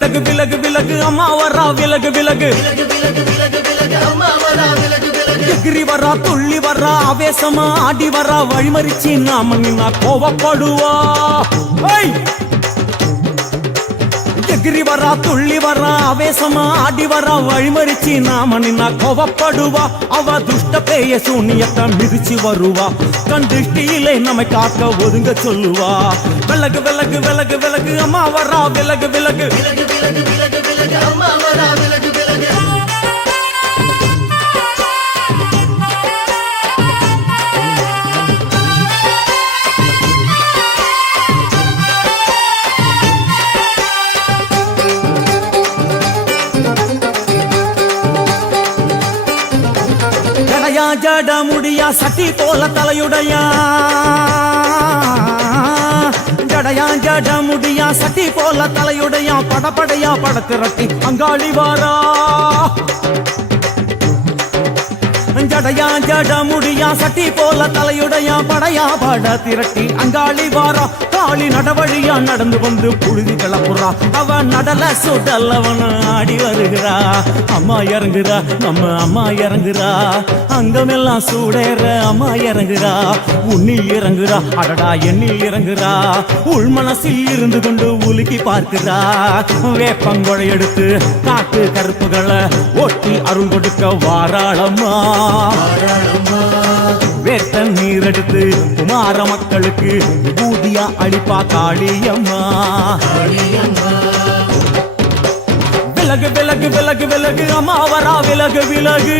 விலகு விலகு விலகு அம்மா வரா விலகு விலகு எகிரி வரா துள்ளி வரா ஆவேசமா ஆடி வரா வழிமறிச்சு நாம நின்னா கோவப்படுவா எகிரி வரா துள்ளி வரா ஆவேசமா ஆடி வரா வழிமறிச்சு நாம நின்னா கோவப்படுவா அவ துஷ்ட பேய சூனியத்தை மிதிச்சு வருவா கண் திருஷ்டியிலே நம்மை காக்க ஒதுங்க சொல்லுவா விலகு விலகு விலகு விலகு அம்மா வரா விலகு விலகு அம்மா வரா விலகு விலகு ஜட முடியா சட்டி போல தலையுடையா ஜடையா ஜட முடியா சட்டி போல தலையுடையா படப்படையா படத்திரட்டி அங்காளி வாரா ஜடையா ஜட முடியா சட்டி போல தலையுடையா படையா பட திரட்டி அங்காளி வாரா காளி நடவழியா நடந்து வந்து புழுதி கிளப்புறா அவ நடல சுடல்லவன ஆடி வருகிறா அம்மா இறங்குறா நம்ம அம்மா இறங்குறா அங்கமெல்லாம் சூடேற அம்மா இறங்குறா உன்னில் இறங்குறா அடடா எண்ணில் இறங்குறா உள் மனசில் இருந்து கொண்டு உலுக்கி பார்க்கிறா வேப்பங்கொழை எடுத்து காட்டு கருப்புகளை ஒட்டி அருள் கொடுக்க வாராளம்மா வேட்ட நீர் எடுத்து குமார மக்களுக்கு பூதியா அளிப்பா காளியம்மா விலகு விலகு விலகு விலகு அம்மா வரா விலகு விலகு